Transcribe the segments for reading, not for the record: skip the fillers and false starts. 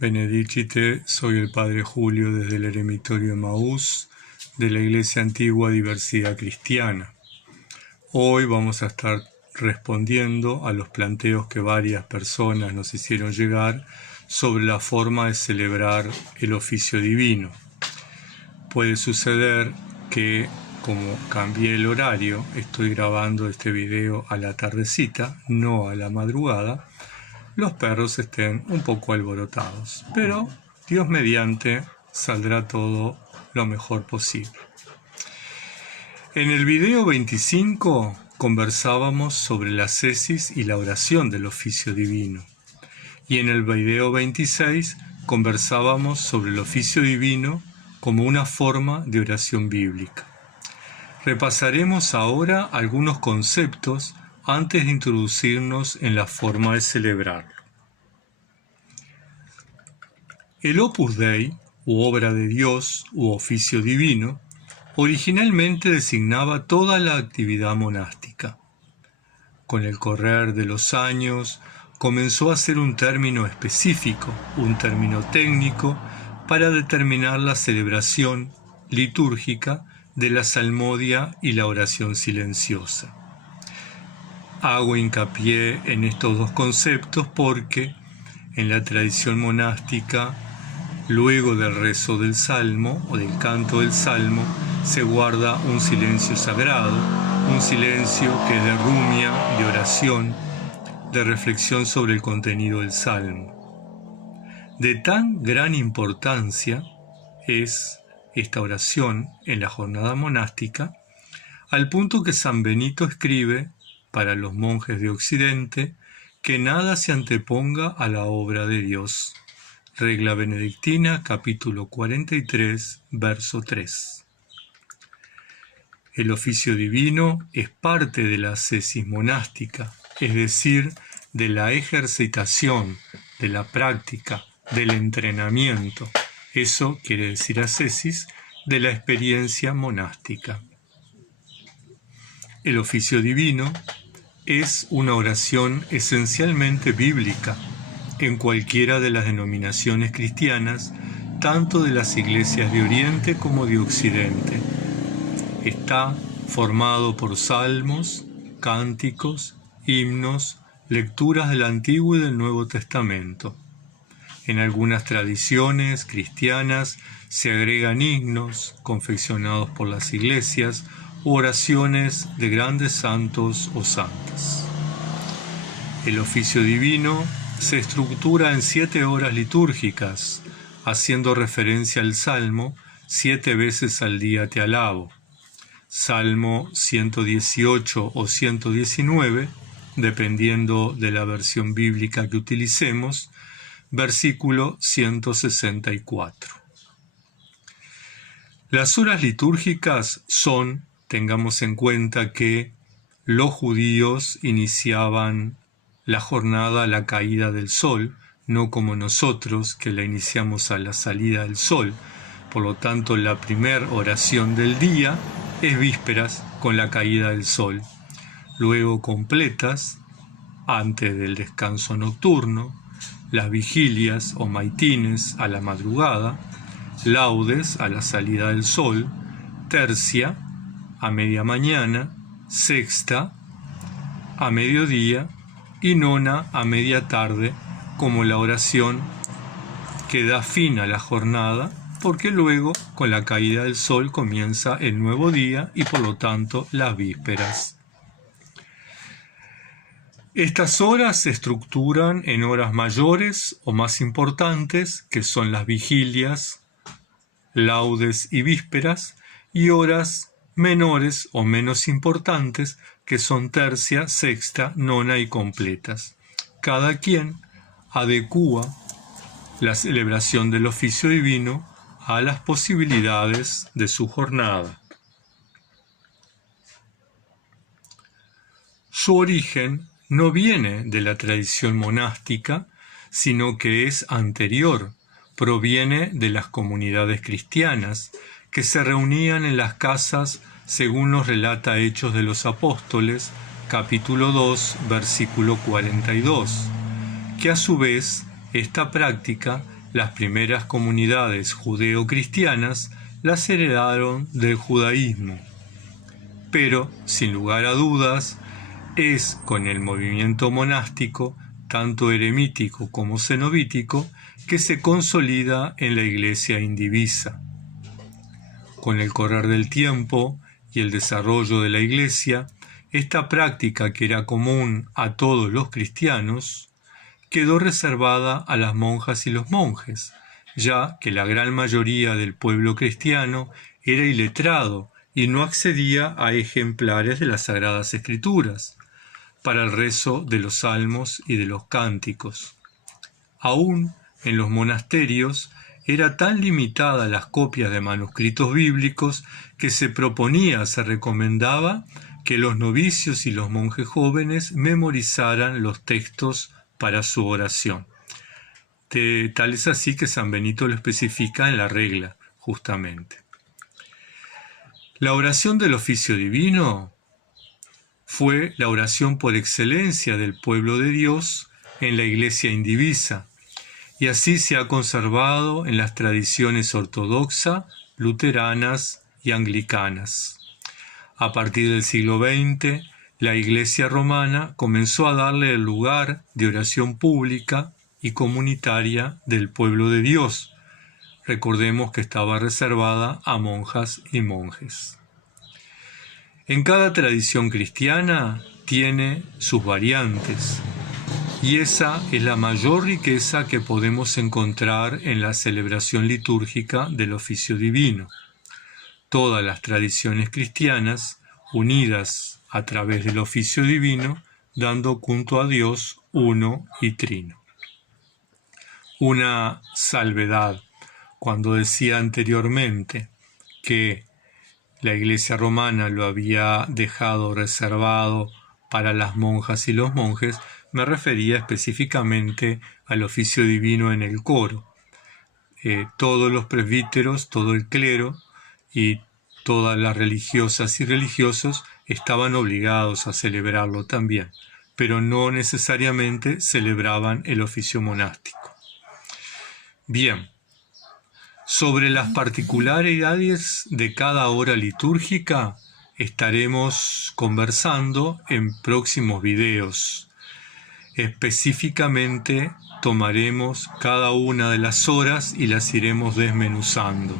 Benedicite, soy el Padre Julio desde el Eremitorio Emaús de la Iglesia Antigua Diversidad Cristiana. Hoy vamos a estar respondiendo a los planteos que varias personas nos hicieron llegar sobre la forma de celebrar el oficio divino. Puede suceder que, como cambié el horario, estoy grabando este video a la tardecita, no a la madrugada, los perros estén un poco alborotados, pero Dios mediante saldrá todo lo mejor posible. En el video 25 conversábamos sobre la ascesis y la oración del oficio divino, y en el video 26 conversábamos sobre el oficio divino como una forma de oración bíblica. Repasaremos ahora algunos conceptos antes de introducirnos en la forma de celebrarlo. El Opus Dei, u obra de Dios, u oficio divino, originalmente designaba toda la actividad monástica. Con el correr de los años, comenzó a ser un término específico, un término técnico, para determinar la celebración litúrgica de la salmodia y la oración silenciosa. Hago hincapié en estos dos conceptos porque en la tradición monástica, luego del rezo del salmo o del canto del salmo, se guarda un silencio sagrado, un silencio que es de rumia, de oración, de reflexión sobre el contenido del salmo. De tan gran importancia es esta oración en la jornada monástica, al punto que San Benito escribe para los monjes de Occidente que nada se anteponga a la obra de Dios. Regla Benedictina, capítulo 43, verso 3. El oficio divino es parte de la ascesis monástica, es decir, de la ejercitación, de la práctica, del entrenamiento. Eso quiere decir ascesis, de la experiencia monástica. El oficio divino es una oración esencialmente bíblica en cualquiera de las denominaciones cristianas, tanto de las iglesias de Oriente como de Occidente. Está formado por salmos, cánticos, himnos, lecturas del Antiguo y del Nuevo Testamento. En algunas tradiciones cristianas se agregan himnos confeccionados por las iglesias u oraciones de grandes santos o santas. El oficio divino se estructura en 7 horas litúrgicas, haciendo referencia al Salmo 7 veces al día te alabo. Salmo 118 o 119, dependiendo de la versión bíblica que utilicemos, versículo 164. Las horas litúrgicas son, tengamos en cuenta que los judíos iniciaban la jornada a la caída del sol, no como nosotros que la iniciamos a la salida del sol. Por lo tanto, la primera oración del día es vísperas con la caída del sol. Luego completas, antes del descanso nocturno, las vigilias o maitines a la madrugada, laudes a la salida del sol, tercia a media mañana, sexta a mediodía y nona a media tarde, como la oración que da fin a la jornada, porque luego con la caída del sol comienza el nuevo día y por lo tanto las vísperas. Estas horas se estructuran en horas mayores o más importantes, que son las vigilias, laudes y vísperas, y horas menores o menos importantes, que son tercia, sexta, nona y completas. Cada quien adecúa la celebración del oficio divino a las posibilidades de su jornada. Su origen no viene de la tradición monástica, sino que es anterior, proviene de las comunidades cristianas, que se reunían en las casas según nos relata Hechos de los Apóstoles, capítulo 2, versículo 42, que a su vez esta práctica Las primeras comunidades judeo-cristianas las heredaron del judaísmo. Pero, sin lugar a dudas, es con el movimiento monástico, tanto eremítico como cenobítico, que se consolida en la Iglesia indivisa. Con el correr del tiempo y el desarrollo de la Iglesia, esta práctica que era común a todos los cristianos, quedó reservada a las monjas y los monjes, ya que la gran mayoría del pueblo cristiano era iletrado y no accedía a ejemplares de las Sagradas Escrituras para el rezo de los salmos y de los cánticos. Aún en los monasterios era tan limitada las copias de manuscritos bíblicos que se recomendaba que los novicios y los monjes jóvenes memorizaran los textos para su oración. Tal es así que San Benito lo especifica en la regla, justamente. La oración del oficio divino fue la oración por excelencia del pueblo de Dios en la Iglesia indivisa, y así se ha conservado en las tradiciones ortodoxa, luteranas y anglicanas. A partir del siglo XX, la Iglesia romana comenzó a darle el lugar de oración pública y comunitaria del pueblo de Dios. Recordemos que estaba reservada a monjas y monjes. En cada tradición cristiana tiene sus variantes, y esa es la mayor riqueza que podemos encontrar en la celebración litúrgica del oficio divino. Todas las tradiciones cristianas, unidas a través del oficio divino, dando culto a Dios uno y trino. Una salvedad, cuando decía anteriormente que la Iglesia romana lo había dejado reservado para las monjas y los monjes, me refería específicamente al oficio divino en el coro. Todos los presbíteros, todo el clero y todas las religiosas y religiosos estaban obligados a celebrarlo también, pero no necesariamente celebraban el oficio monástico. Bien, sobre las particularidades de cada hora litúrgica estaremos conversando en próximos videos. Específicamente tomaremos cada una de las horas y las iremos desmenuzando.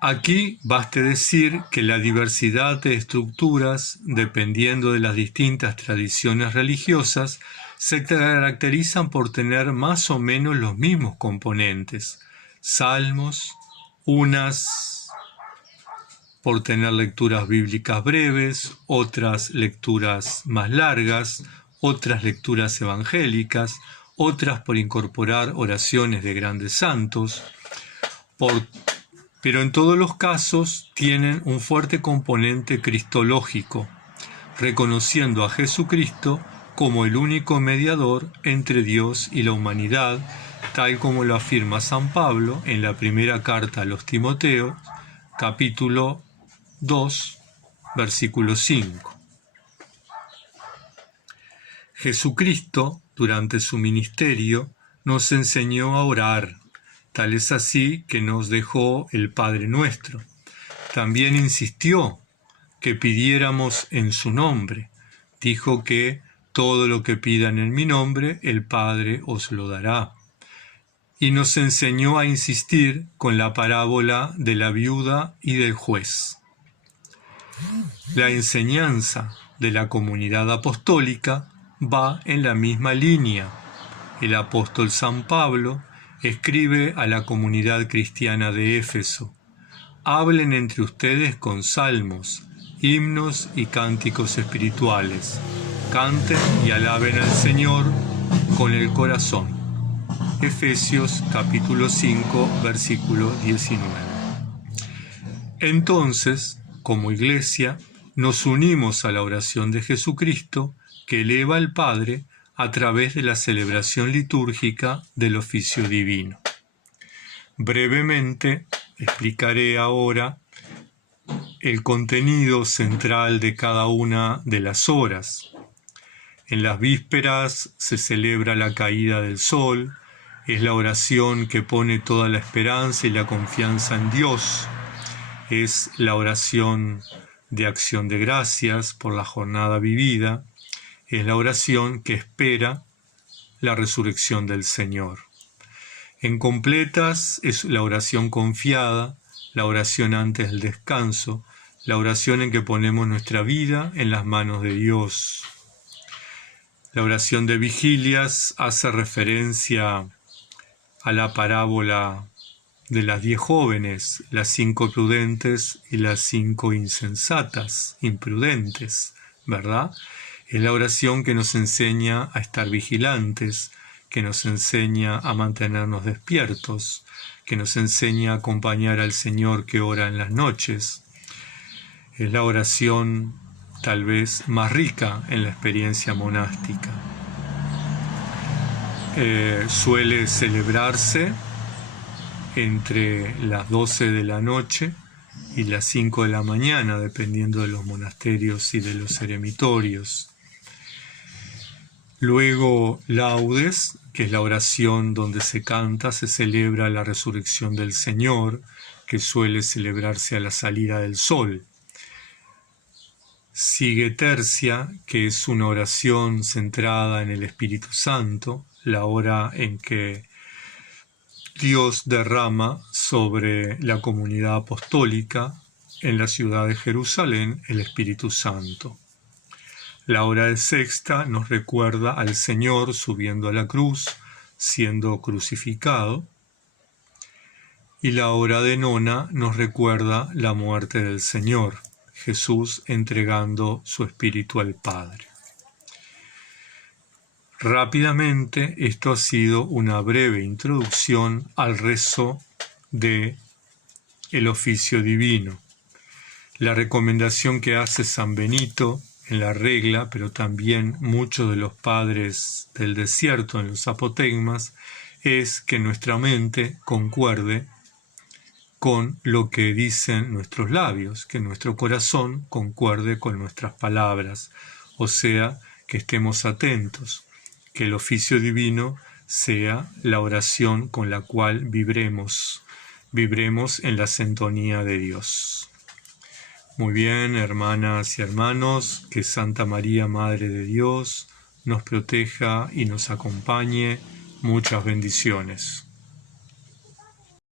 Aquí baste decir que la diversidad de estructuras, dependiendo de las distintas tradiciones religiosas, se caracterizan por tener más o menos los mismos componentes. Salmos, unas por tener lecturas bíblicas breves, otras lecturas más largas, otras lecturas evangélicas, otras por incorporar oraciones de grandes santos, pero en todos los casos tienen un fuerte componente cristológico, reconociendo a Jesucristo como el único mediador entre Dios y la humanidad, tal como lo afirma San Pablo en la primera carta a los Timoteos, capítulo 2, versículo 5. Jesucristo, durante su ministerio, nos enseñó a orar. Tal es así que nos dejó el Padre Nuestro. También insistió que pidiéramos en su nombre. Dijo que todo lo que pidan en mi nombre, el Padre os lo dará. Y nos enseñó a insistir con la parábola de la viuda y del juez. La enseñanza de la comunidad apostólica va en la misma línea. El apóstol San Pablo escribe a la comunidad cristiana de Éfeso: hablen entre ustedes con salmos, himnos y cánticos espirituales. Canten y alaben al Señor con el corazón. Efesios capítulo 5, versículo 19. Entonces, como Iglesia, nos unimos a la oración de Jesucristo que eleva al Padre a través de la celebración litúrgica del oficio divino. Brevemente explicaré ahora el contenido central de cada una de las horas. En las vísperas se celebra la caída del sol, es la oración que pone toda la esperanza y la confianza en Dios, es la oración de acción de gracias por la jornada vivida, es la oración que espera la resurrección del Señor. En completas es la oración confiada, la oración antes del descanso, la oración en que ponemos nuestra vida en las manos de Dios. La oración de vigilias hace referencia a la parábola de las 10 jóvenes, las 5 prudentes y las 5 insensatas, imprudentes, ¿verdad? Es la oración que nos enseña a estar vigilantes, que nos enseña a mantenernos despiertos, que nos enseña a acompañar al Señor que ora en las noches. Es la oración tal vez más rica en la experiencia monástica. Suele celebrarse entre las 12 de la noche y las 5 de la mañana, dependiendo de los monasterios y de los eremitorios. Luego, laudes, que es la oración donde se canta, se celebra la resurrección del Señor, que suele celebrarse a la salida del sol. Sigue tercia, que es una oración centrada en el Espíritu Santo, la hora en que Dios derrama sobre la comunidad apostólica en la ciudad de Jerusalén el Espíritu Santo. La hora de sexta nos recuerda al Señor subiendo a la cruz, siendo crucificado, y la hora de nona nos recuerda la muerte del Señor, Jesús entregando su Espíritu al Padre. Rápidamente, esto ha sido una breve introducción al rezo de el oficio divino. La recomendación que hace San Benito en la regla, pero también muchos de los padres del desierto en los apotegmas, es que nuestra mente concuerde con lo que dicen nuestros labios, que nuestro corazón concuerde con nuestras palabras, o sea, que estemos atentos, que el oficio divino sea la oración con la cual vibremos en la sintonía de Dios. Muy bien, hermanas y hermanos, que Santa María, Madre de Dios, nos proteja y nos acompañe. Muchas bendiciones.